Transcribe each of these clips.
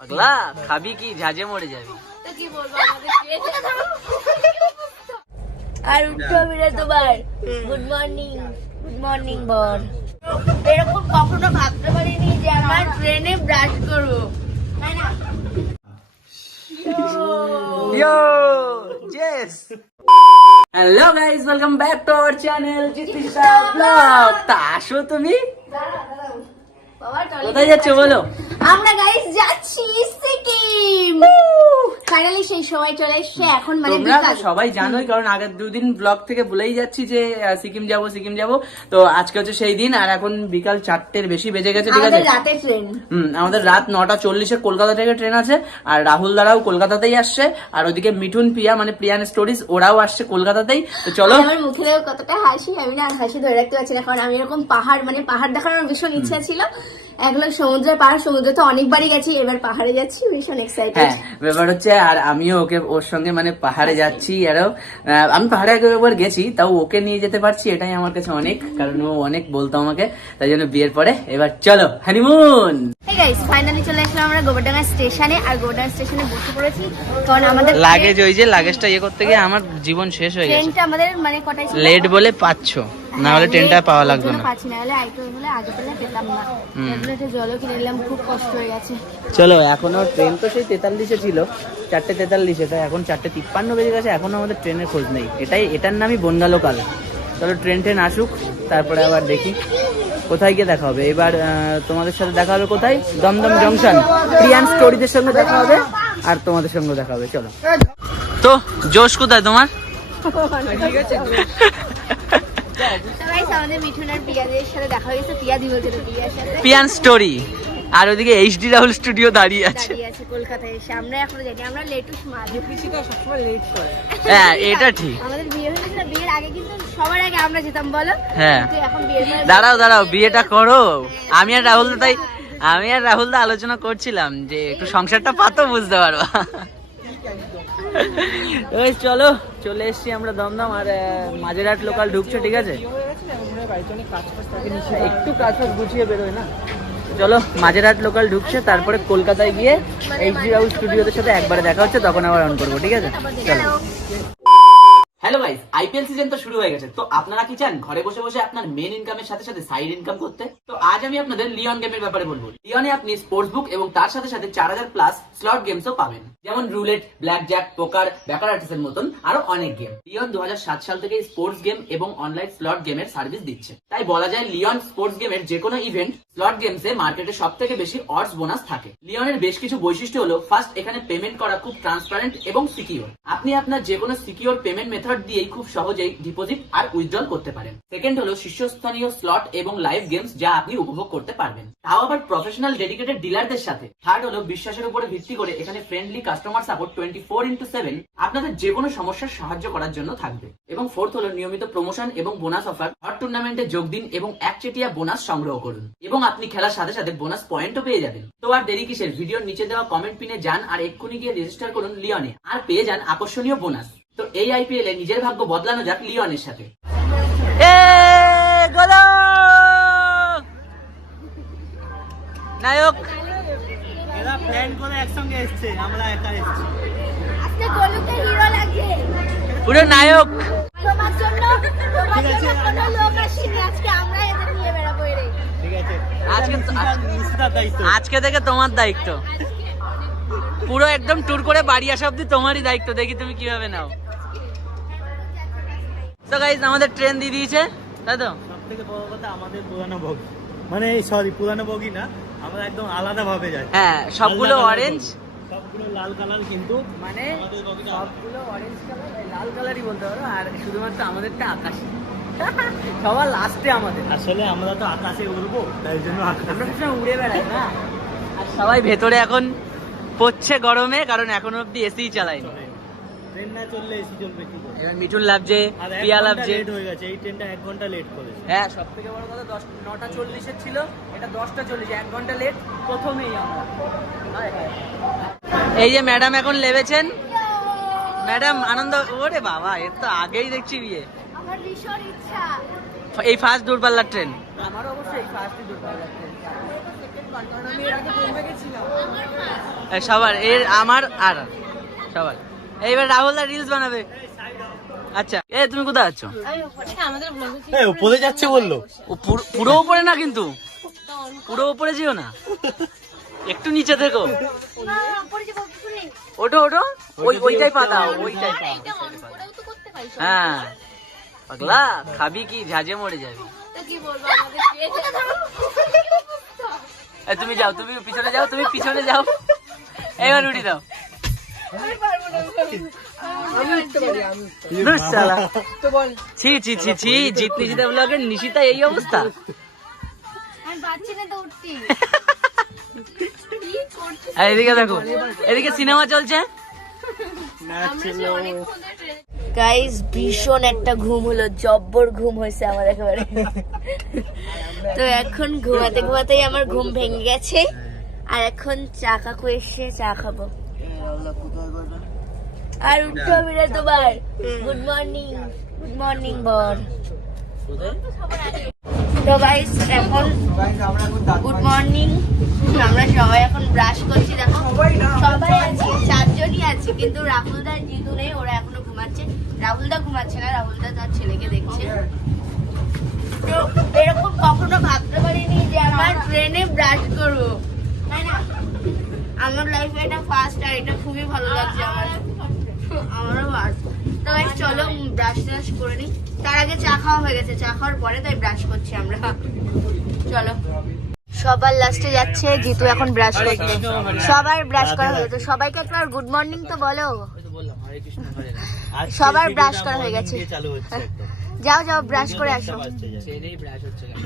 পাগলা খাবি কি ঝাঁঝে মরে যাবি। আর উঠতে হবে না তোমার। গুড মর্নিং বর। এরকম কখনো ভাবতে পারিনি যে আমার ট্রেনে ব্রাশ করবো। Hello guys, welcome back to our channel Jitisha vlog. তা আসো তুমি কোথায় যাচ্ছ বলো? আমরা গাইস যাচ্ছি সিকিম। ফাইনালি সেই সময় চলে এসেছে এখন, মানে তোমরা সবাই জানোই, কারণ আগের দুদিন ব্লগ থেকে বলেই যাচ্ছি যে সিকিম যাব। তো আজকে হচ্ছে সেই দিন, আর এখন বিকাল 4টের বেশি বেজে গেছে। ঠিক আছে, রাতের ট্রেন। আমাদের রাত 9:40 কলকাতা থেকে ট্রেন আছে, আর রাহুল দারাও কলকাতাতেই আসছে, আর ওদিকে মিঠুন প্রিয়া মানে প্রিয়ান স্টোরিজ ওরাও আসছে কলকাতাতেই। তো চলো। আমার মুখে কতটা হাসি, আমি না হাসি ধরে রাখতে পারছি না, কারণ আমি এরকম পাহাড় দেখার আমার ভীষণ ইচ্ছা ছিল। এগুলো সমুদ্রের পাহাড়, সমুদ্রে তো অনেকবারই গেছি, এবার পাহাড়ে যাচ্ছি, ভীষণ এক্সাইটেড। হ্যাঁ, ব্যাপার হচ্ছে, আর আমিও ওর সঙ্গে মানে পাহাড়ে যাচ্ছি। আরো আমি পাহাড়ে একবার গেছি, তাও ওকে নিয়ে যেতে পারছি, এটাই আমার কাছে অনেক, কারণ ও অনেক বলতো আমাকে, তাই জন্য বিয়ের পরে এবার চলো হানিমুন। হেই গাইস, ফাইনালি চলে আসলাম আমরা গোবরডাঙ্গা স্টেশনে, আর গোবরডাঙ্গা স্টেশনে বসে পড়েছি, কারণ আমাদের লাগেজ, ওই যে লাগেজটা ইয়ে করতে গিয়ে আমার জীবন শেষ হয়ে গেছে। ট্রেনটা আমাদের মানে কটায় ছিল? লেট বলে পাচ্ছ, না হলে ট্রেনটা পাওয়া লাগবে না। পাচ্ছি না, হলে আইটো হলে আগে পেলে পেতাম না। একটা জলও কিনে নিলাম, খুব কষ্ট হয়ে গেছে। চলো, এখনো ট্রেন তো সেই 43-এ ছিল, 4:43, এটা এখন 4:53 বেজে গেছে, এখনো আমাদের ট্রেনের খোঁজ নেই। এটার নামই বনগা লোকাল। চলো ট্রেন আসুক, তারপরে আবার দেখি কোথায় গিয়ে দেখা হবে। এবার তোমাদের সাথে দেখা হবে কোথায়? দমদম জংশন। প্রিয়ান স্টোরিদের সঙ্গে দেখা হবে, আর তোমাদের সঙ্গে দেখা হবে। চলো। তো জোশ কোথায় তোমার? আমাদের মিঠুন আর পিয়াদের সাথে দেখা হয়েছে, পিয়াদি বলছে পিয়ার সাথে পিয়ান স্টোরি, আর ওদিকে এইচডি রাহুল স্টুডিও দাঁড়িয়ে আছে কলকাতায় এসে। আমরা এখনো জানি, আমরা লেটুস মাল, সবসময় লেট করে। হ্যাঁ, এটা ঠিক। আমাদের বিয়ে হয়েছিল, বিয়ের আগে কিন্তু সবার আগে আমরা যেতাম, বলো? হ্যাঁ, এখন বিয়ের পরে দাঁড়াও বিয়েটা করো। আমি আর রাহুল দা আলোচনা করছিলাম যে একটু সংসারটা পাতো, বুঝতে পারবা। ওই চলো, চলে এসছি আমরা দমদম, আর মাঝেরহাট লোকাল ঢুকছে। ঠিক আছে, একটু কাজ গুছিয়ে বেরোয় না। চলো, মাঝেরহাট লোকাল ঢুকছে, তারপরে কলকাতায় গিয়ে এইচডি রাহুল স্টুডিওদের সাথে একবারে দেখা হচ্ছে, তখন আবার অন করবো। ঠিক আছে, চলো। হ্যালো গাইস, আইপিএল সিজন তো শুরু হয়ে গেছে। তো আপনারা কি চান ঘরে বসে বসে আপনার মেন ইনকামের সাথে সাথে সাইড ইনকাম করতে? তো আজ আমি আপনাদের লিওন গেমের ব্যাপারে বলবো। লিওনে আপনি স্পোর্টস বুক এবং তার সাথে সাথে 4000+ স্লট গেমসও পাবেন, যেমন রুলেট, ব্ল্যাক জ্যাক, পোকার, ব্যাকারাটিস এর মতন আরো অনেক গেম। লিওন 2007 সাল থেকে স্পোর্টস গেম এবং অনলাইন স্লট গেমের সার্ভিস দিচ্ছে, তাই বলা যায় লিওন স্পোর্টস গেমের যে কোনো ইভেন্ট স্লট গেমসে মার্কেটে সব থেকে বেশি অডস বোনাস থাকে। লিওনের বেশ কিছু বৈশিষ্ট্য হলো, ফার্স্ট, এখানে পেমেন্ট করা খুব ট্রান্সপারেন্ট এবং সিকিউর। আপনি আপনার যে কোনো সিকিউর পেমেন্ট মেথড দিয়েই খুব সহজেই ডিপোজিট আর উইথড্রল করতে পারেন। সেকেন্ড হলো শীর্ষস্থানীয় স্লট এবং লাইভ গেমস, যা আপনি উপভোগ করতে পারবেন, তাও আবার প্রফেশনাল ডেডিকেটেড ডিলারদের সাথে। থার্ড হলো বিশ্বাসের উপরে ভিত্তি করে এখানে ফ্রেন্ডলি কাস্টমার সাপোর্ট 24/7 আপনাদের যে কোনো সমস্যার সাহায্য করার জন্য থাকবে। এবং ফোর্থ হলো নিয়মিত প্রমোশন এবং বোনাস অফার। হট টুর্নামেন্টে যোগ দিন এবং একচেটিয়া বোনাস সংগ্রহ করুন, এবং আপনি খেলার সাথে সাথে বোনাস পয়েন্টও পেয়ে যাবেন। তো আর দেরি কিসের, ভিডিওর নিচে দেওয়া কমেন্ট পিনে যান আর এক্ষুনি গিয়ে রেজিস্টার করুন লিওনে, আর পেয়ে যান আকর্ষণীয় বোনাস। তো এই আইপিএল এ নিজের ভাগ্য বদলানো যাক লিওনের সাথে। নায়ক এরা প্ল্যান করে একসঙ্গে এসেছে, আমরা একা এসেছি। আজকে গোলুকে হিরো লাগছে, পুরো নায়ক। তোমার জন্য কোনো লোক আসেনি, আজকে আমরা এদের নিয়ে বেরাবো রে। ঠিক আছে, আজকে থেকে তোমার দায়িত্ব, পুরো একদম ট্যুর করে বাড়ি আসা অব্দি তোমারই দায়িত্ব। দেখি তুমি কিভাবে নাও। তো গাইস, আমাদের ট্রেন দিয়ে দিয়েছে, তাই তো? সবথেকে বড় কথা, আমাদের পুরানো বগি, মানে সরি পুরানো বগি না, আমরা একদম আলাদা ভাবে যাই। হ্যাঁ, সবগুলো অরেঞ্জ, সবগুলো লাল কালার, কিন্তু মানে সবগুলো অরেঞ্জ কালার, লাল কালারই বলতে পারো, আর শুধুমাত্র আমাদেরটা আকাশি। সবার লাস্টে আমাদের। আসলে আমরা তো আকাশে উড়বো, তাই জন্য আমরা সবসময় উড়ে বেড়াই না। আর সবাই ভেতরে এখন পড়ছে গরমে, কারণ এখনো অব্দি এসি চালায়নি। ট্রেন না চললে এসি চলবে কি করে? এবার মিঠুন লাভছে, পিয়া লাভছে। লেট হয়ে গেছে, এই ট্রেনটা 1 ঘন্টা লেট করেছে। হ্যাঁ, সব থেকে বড় কথা, 9:40 ছিল, এটা 10:40, 1 ঘন্টা লেট প্রথমেই আমরা। এই যে ম্যাডাম এখন লেবেছেন, ম্যাডাম আনন্দ। ওরে বাবা, এর তো আগেই দেখছি বিয়ে। আমার ভীষণ ইচ্ছা, এই ফার্স্ট দূরপাল্লার ট্রেন। আমার অবশ্যই এই ফার্স্টই দূরপাল্লার ট্রেন। সবার এর আমার আর সবার এইবার রাহুল দা রিলস বানাবে। আচ্ছা তুমি কোথায় আছো? উপরে যাচ্ছে বললো। ও পুরো উপরে না, কিন্তু পুরো উপরে যেও না, একটু নিচে থেকো। ওঠো ওঠো, ওইটাই পাতা, ওইটাই হ্যাঁ। পাগলা খাবি কি, ঝাঁঝে মরে যাবি। তুমি যাও, তুমি পিছনে যাও, তুমি পিছনে যাও, এবার উঠি দাও। ছি ছি ছি ছি, জিত নিশিতা ব্লগের নিশিতা এই অবস্থা। এদিকে দেখো, এদিকে সিনেমা চলছে। গাইস ভীষণ একটা ঘুম হলো, জব্বর ঘুম হয়েছে আমার একেবারে। তো এখন ঘুমাতে ঘুমাতেই আমার ঘুম ভেঙে গেছে, আর এখন চা কাকু এসে চা খাবো। আর উঠতে হবে না তোমার। গুড মর্নিং, গুড মর্নিং বর। তো গাইস এখন গুড মর্নিং, আমরা সবাই এখন ব্রাশ করছি। দেখো সবাই আছে, 4 জনই আছে, কিন্তু রাহুলদা আর জিতু নেই, ওরা এখনো ঘুমাচ্ছে। রাহুলদা ঘুমাচ্ছে না, রাহুলদা তার ছেলেকে দেখছে। তো এরকম কখনো ভাবতে পারিনি যে আমার ট্রেনে ব্রাশ করবো, তাই না? আমার লাইফে এটা ফার্স্ট, আর এটা খুবই ভালো লাগছে আমারও আর। তো গাইস চলো ব্রাশ ট্রাশ করে নিই। তার আগে চা খাওয়া হয়ে গেছে, চা খাওয়ার পরে তাই ব্রাশ করছি আমরা। চলো, সবার লাস্টে যাচ্ছে জিতু এখন ব্রাশ করতে। সবার ব্রাশ করা হয়ে গেছে, সবাইকে একবার গুড মর্নিং তো বলো। সবার ব্রাশ করা হয়ে গেছে, যাও যাও ব্রাশ করে আসো।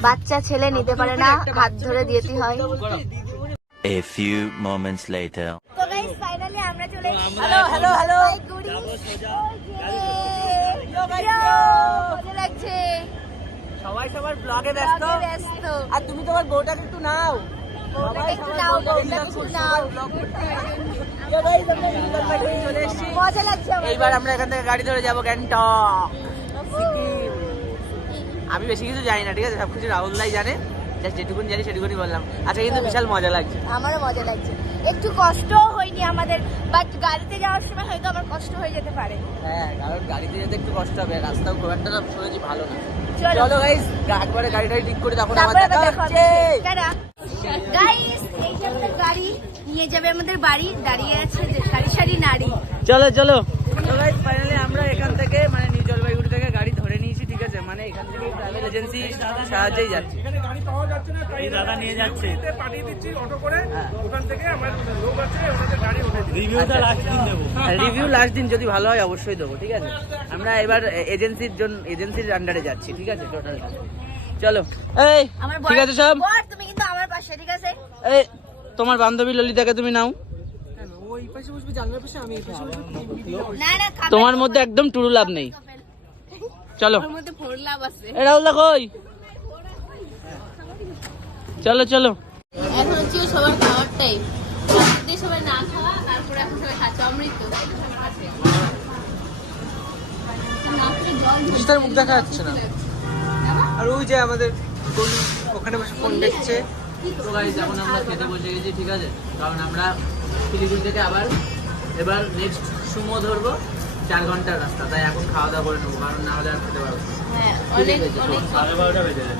বাচ্চা ছেলে নিতে পারে না, হাত ধরে দিতে হয়। A few moments later. তো গাইস ফাইনালি আমরা চলে এসেছি। হ্যালো হ্যালো হ্যালো, মজা লাগছে। সবাই সবার ব্লগে ব্যস্ত, ব্যস্ত। আর তুমি তোমার বউটাকে একটু নাও। বউটাকে একটু নাও, বউটাকে একটু নাও। চলে এসেছি, মজা লাগছে আমার। এইবার আমরা এখান থেকে গাড়ি ধরে যাবো গ্যাংটক, সিকিম। আমি বেশি কিছু জানি না, ঠিক আছে, সবকিছু রাহুলদাই জানে, জাস্ট যেটুকুনি জানি সেটুকুনি বললাম। আচ্ছা কিন্তু বিশাল মজা লাগছে। আমারও মজা লাগছে, একটু কষ্টও হয়নি আমাদের, বাট গাড়িতে যাওয়ার সময় হয়তো আমার কষ্ট হয়ে যেতে পারে। হ্যাঁ, কারণ গাড়িতে যেতে একটু কষ্ট হবে, রাস্তাও খুব একটা শুনেছি ভালো না। চলো। চলো গাইস, একবারে গাড়িটাই ঠিক করে তখন তারপরে আবার দেখা হচ্ছে। গাইস এই যে আমাদের গাড়ি নিয়ে যাবে আমাদের বাড়ি, দাঁড়িয়ে আছে যে সারি সারি নারী। চলো চলো। তো গাইস ফাইনালি আমরা এখান থেকে মানে নিউ জলপাইগুড়ি থেকে গাড়ি ধরে নিয়েছি, ঠিক আছে, মানে এখান থেকে ট্রাভেল এজেন্সি সাহায্যেই যাচ্ছি। এই দাদা নিয়ে যাচ্ছে, পাঠিয়ে দিচ্ছি অটো করে, ওখান থেকে আমার লোক আছে, ওনাদের গাড়ি উঠে দিচ্ছি। রিভিউটা লাস্ট দিন দেবো। রিভিউ লাস্ট দিন যদি ভালো হয় অবশ্যই দেবো, ঠিক আছে। আমরা এবার এজেন্সির আন্ডারে যাচ্ছি, ঠিক আছে, টোটাল। চলো এই আমার ঠিক আছে সব। বর তুমি কিন্তু আমার পাশে, ঠিক আছে? এই তোমার বান্ধবী ললিতাকে তুমি নাও। না না খাবে। তোমার মধ্যে একদম টুরু লাভ নেই। চলো, ওর মধ্যে ফোর লাভ আছে। এ রাহুল দা কই? চলো চলো। এখন হচ্ছে সবার খাওয়ার টাইম, সবাই না খাওয়া, তারপরে এখন সবাই খাচ্ছে অমৃত। তার মুখ দেখা যাচ্ছে না, আর ওই যে আমাদের ওখানে বসে ফোন দেখছে। তো গাইস এখন আমরা খেতে বসে গেছি, ঠিক আছে, কারণ আমরা শিলিগুড়ি থেকে আবার এবার নেক্সট সুমো ধরবো, 4 ঘন্টার রাস্তা, তাই এখন খাওয়া দাওয়া করে নেবো, কারণ না হলে আর খেতে পারবো না। হ্যাঁ অনেক অনেক 12:30 বেজে যায়।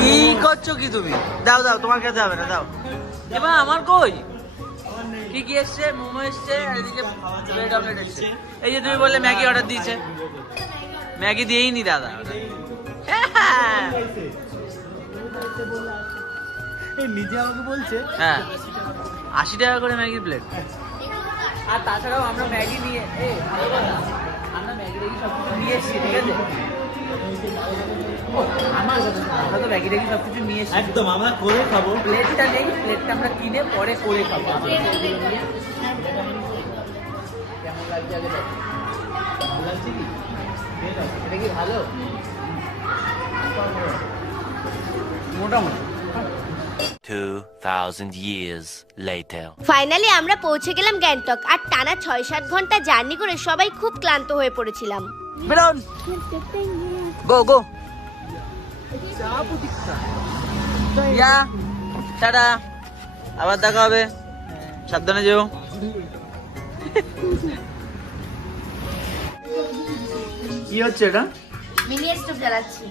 কি করছো কি তুমি? দাও দাও, তোমার খেতে হবে না, দাও। এবার আমার কই কি কি এসছে? মোমো এসছে, আর এদিকে ব্রেড অমলেট এসছে। এই যে তুমি বললে ম্যাগি অর্ডার দিয়েছে, ম্যাগি দিয়েই নি দাদা। নিজে আমাকে বলছে হ্যাঁ, 80 টাকা করে ম্যাগির প্লেট। আর তাছাড়াও আমরা ম্যাগি নিয়ে ভালো কথা, আমরা ম্যাগি সবকিছু নিয়ে এসছি, ঠিক আছে। আমার কথা শোনো, আমরা তো ম্যাগি সবকিছু নিয়ে এসছি, একদম আমরা করে খাবো। প্লেটটা নেই, প্লেটটা আমরা কিনে পরে করে খাবো। কেমন লাগছে আগে দেখো। ভালো লাগছে কি? এটা কি ভালো? মোটামুটি 2,000 years later. ফাইনালি আমরা পৌঁছে গেলাম গ্যাংটক। আর টানা 6-7 ঘন্টা জার্নি করে সবাই খুব ক্লান্ত হয়ে পড়েছিলাম। বেরোন, গো গো, ইয়া টাটা, আবার দেখা হবে, সাবধানে যেও। কি হচ্ছে এটা? Mini stove জ্বালাচ্ছি।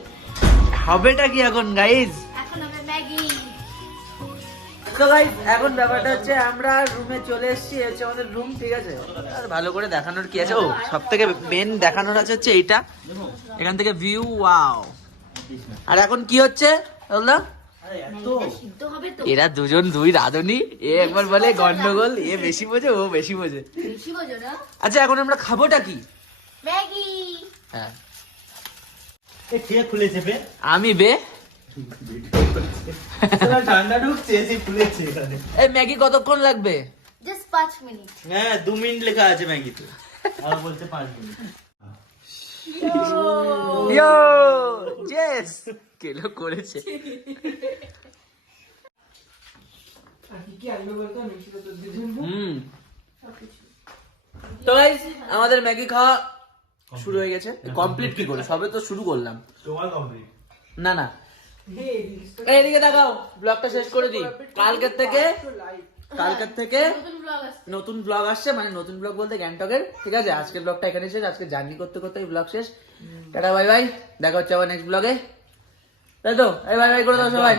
হবেটা কি এখন গাইজ? এখন হবে ম্যাগি। তো গাইজ এখন ব্যাপারটা হচ্ছে আমরা রুমে চলে এসেছি, হচ্ছে আমাদের রুম, ঠিক আছে? আর ভালো করে দেখানোর কি আছে? ও সব থেকে মেন দেখানোর আছে হচ্ছে এইটা, এখান থেকে ভিউ, ওয়াও। আর এখন কি হচ্ছে বললাম? সিদ্ধ হবে তো। এরা দুজন দুই রাঁধুনি, এ একবার বলে গন্ডগোল, এ বেশি বোঝে, ও বেশি বোঝে। বেশি বোঝো না? আচ্ছা এখন আমরা খাবোটা কি? ম্যাগি। হ্যাঁ এ কে খুলেছে বে? আমি বে। শালা ঠান্ডা ঢুকছে, এসে খুলেছে এখানে। এই ম্যাগি কতক্ষণ লাগবে? Just 5 minute. হ্যাঁ 2 মিনিট লেখা আছে ম্যাগিতে, আর বলছে 5 মিনিট। ইয়ো জেস কেলো করেছে। হুম, তো গাইস আমাদের ম্যাগি খাওয়া শুরু হয়ে গেছে। কমপ্লিট কি করে, সবে তো শুরু করলাম। তোমার কমপ্লিট? না না, এদিকে দেখাও, ব্লগটা শেষ করে দিই। কালকের থেকে নতুন ব্লগ আসছে, মানে নতুন ব্লগ বলতে গ্যাংটকের, ঠিক আছে? আজকের ব্লগটা এখানে শেষ, আজকে জার্নি করতে করতে ব্লগ শেষ। টাটা বাই বাই, দেখা হচ্ছে আবার নেক্সট ব্লগে, তাই তো? এই বাই বাই করে দাও সবাই।